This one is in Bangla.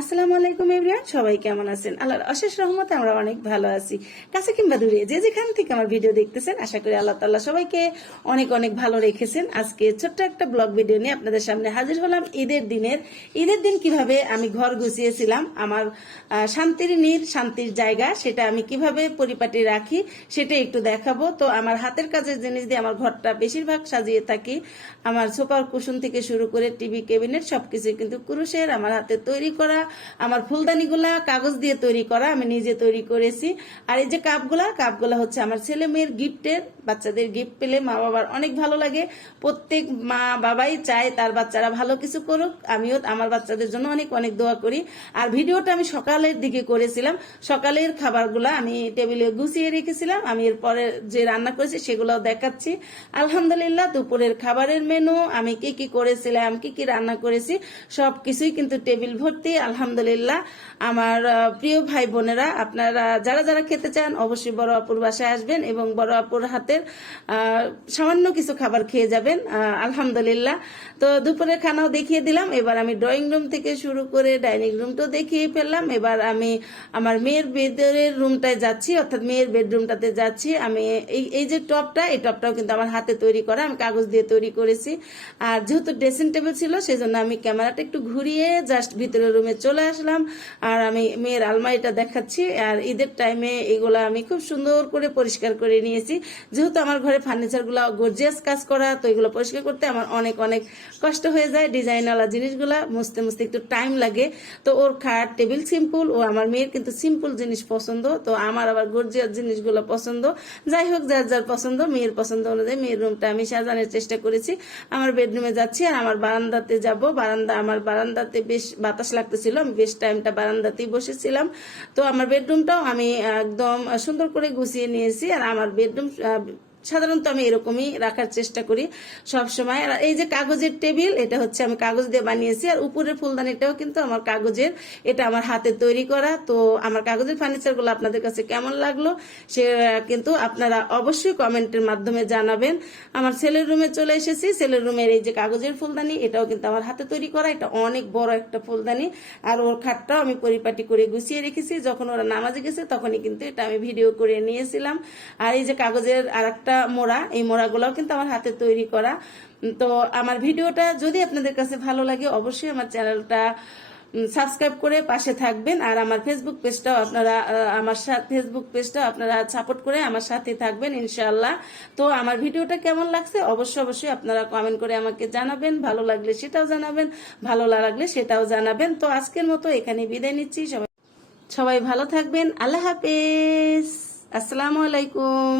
আসসালামু আলাইকুম এভরিওয়ান, সবাই কেমন আছেন? আল্লাহর অশেষ রহমতে আমরা অনেক ভালো আছি। কাছে কিংবা দূরে যে যেখান থেকে আমার ভিডিও দেখতেছেন, আশা করি আল্লাহ তাআলা সবাইকে অনেক অনেক ভালো রেখেছেন। আজকে ছোট্ট একটা ব্লগ ভিডিও নিয়ে আপনাদের সামনে হাজির হলাম। ঈদের দিন কিভাবে আমি ঘর গুছিয়েছিলাম, আমার শান্তির জায়গা, সেটা আমি কিভাবে পরিপাটি রাখি সেটা একটু দেখাবো। তো আমার হাতের কাজের জিনিস দিয়ে আমার ঘরটা বেশিরভাগ সাজিয়ে থাকি। আমার সোফার কুশন থেকে শুরু করে টিভি ক্যাবিনেট সবকিছু কিন্তু কুরুশের, আমার হাতে তৈরি করা। আমার ফুলদানিগুলা কাগজ দিয়ে তৈরি করা, আমি নিজে তৈরি করেছি। আর এই যে কাপগুলা হচ্ছে আমার ছেলে মেয়ের গিফটের। বাচ্চাদের গিফট পেলে মা বাবার অনেক ভালো লাগে। প্রত্যেক মা বাবাই চায় তার বাচ্চারা ভালো কিছু করুক। আমিও আমার বাচ্চাদের জন্য অনেক অনেক দোয়া করি। আর ভিডিওটা আমি সকালের দিকে করেছিলাম। সকালের খাবারগুলা আমি টেবিলে গুছিয়ে রেখেছিলাম। আমি এরপরে যে রান্না করেছি সেগুলোও দেখাচ্ছি। আলহামদুলিল্লাহ, দুপুরের খাবারের মেনু আমি কি কি করেছিলাম, কি কি রান্না করেছি সবকিছুই কিন্তু টেবিল ভর্তি। আলহামদুলিল্লাহ, আমার প্রিয় ভাই বোনেরা, আপনারা যারা যারা খেতে চান অবশ্যই বড় আপুর বাসায় আসবেন এবং বড় আপুর হাতের সামান্য কিছু খাবার খেয়ে যাবেন। আলহামদুলিল্লাহ, তো দুপুরের খানাও দেখিয়ে দিলাম। এবার আমি ড্রয়িং রুম থেকে শুরু করে ডাইনিং রুমটাও দেখিয়ে ফেললাম। এবার আমি আমার মেয়ের বেডের রুমটায় যাচ্ছি, অর্থাৎ মেয়ের বেডরুমটাতে যাচ্ছি। আমি এই যে এই টপটাও কিন্তু আমার হাতে তৈরি করা, আমি কাগজ দিয়ে তৈরি করেছি। আর যেহেতু ড্রেসিং টেবিল ছিল সেজন্য আমি ক্যামেরাটা একটু ঘুরিয়ে জাস্ট ভিতরের রুমে চলে আসলাম। আর আমি মেয়ের আলমারিটা দেখাচ্ছি। আর ঈদের টাইমে এগুলা আমি খুব সুন্দর করে পরিষ্কার করে নিয়েছি। যেহেতু আমার ঘরে ফার্নিচারগুলো গর্জিয়াস কাজ করা, তো এগুলো পরিষ্কার করতে আমার অনেক অনেক কষ্ট হয়ে যায়। ডিজাইনওয়ালা জিনিসগুলা মুছতে মুছতে একটু টাইম লাগে। তো ওর খাট টেবিল সিম্পল, ও আমার মেয়ের কিন্তু সিম্পল জিনিস পছন্দ, তো আমার আবার গর্জিয়াস জিনিসগুলো পছন্দ। যাই হোক, যার যার পছন্দ, মেয়ের পছন্দ অনুযায়ী মেয়ের রুমটা আমি সাজানোর চেষ্টা করেছি। আমার বেডরুমে যাচ্ছি আর আমার বারান্দাতে যাব। আমার বারান্দাতে বেশ বাতাস লাগতেছিল, আমি বেশ টাইমটা বারান্দাতেই বসেছিলাম। তো আমার বেডরুমটাও আমি একদম সুন্দর করে গুছিয়ে নিয়েছি। আর আমার বেডরুম সাধারণত আমি এরকমই রাখার চেষ্টা করি সব সময়। আর এই যে কাগজের টেবিল, এটা হচ্ছে আমি কাগজ দিয়ে বানিয়েছি। আর উপরের ফুলদানিটাও কিন্তু আমার কাগজের, এটা আমার হাতে তৈরি করা। তো আমার কাগজের ফার্নিচারগুলো আপনাদের কাছে কেমন লাগলো সে কিন্তু আপনারা অবশ্যই কমেন্টের মাধ্যমে জানাবেন। আমার ছেলের রুমে চলে এসেছি। ছেলের রুমের এই যে কাগজের ফুলদানি, এটাও কিন্তু আমার হাতে তৈরি করা। এটা অনেক বড় একটা ফুলদানি। আর ওর খাটটাও আমি পরিপাটি করে গুছিয়ে রেখেছি। যখন ওরা নামাজে গেছে তখনই কিন্তু এটা আমি ভিডিও করে নিয়েছিলাম। আর এই যে কাগজের আর একটা মোড়া, এই মোড়াগুলোও কিন্তু আমার হাতে তৈরি করা। তো আমার ভিডিওটা যদি আপনাদের কাছে ভালো লাগে অবশ্যই আমার চ্যানেলটা সাবস্ক্রাইব করে পাশে থাকবেন। আর আমার ফেসবুক পেজটাও আপনারা সাপোর্ট করে আমার সাথে থাকবেন ইনশাআল্লাহ। তো আমার ভিডিওটা কেমন লাগছে অবশ্যই আপনারা কমেন্ট করে আমাকে জানাবেন। ভালো লাগলে সেটাও জানাবেন, ভালো না লাগলে সেটাও জানাবেন। তো আজকের মতো এখানে বিদায় নিচ্ছি। সবাই ভালো থাকবেন। আল্লাহ হাফেজ। আসসালামু আলাইকুম।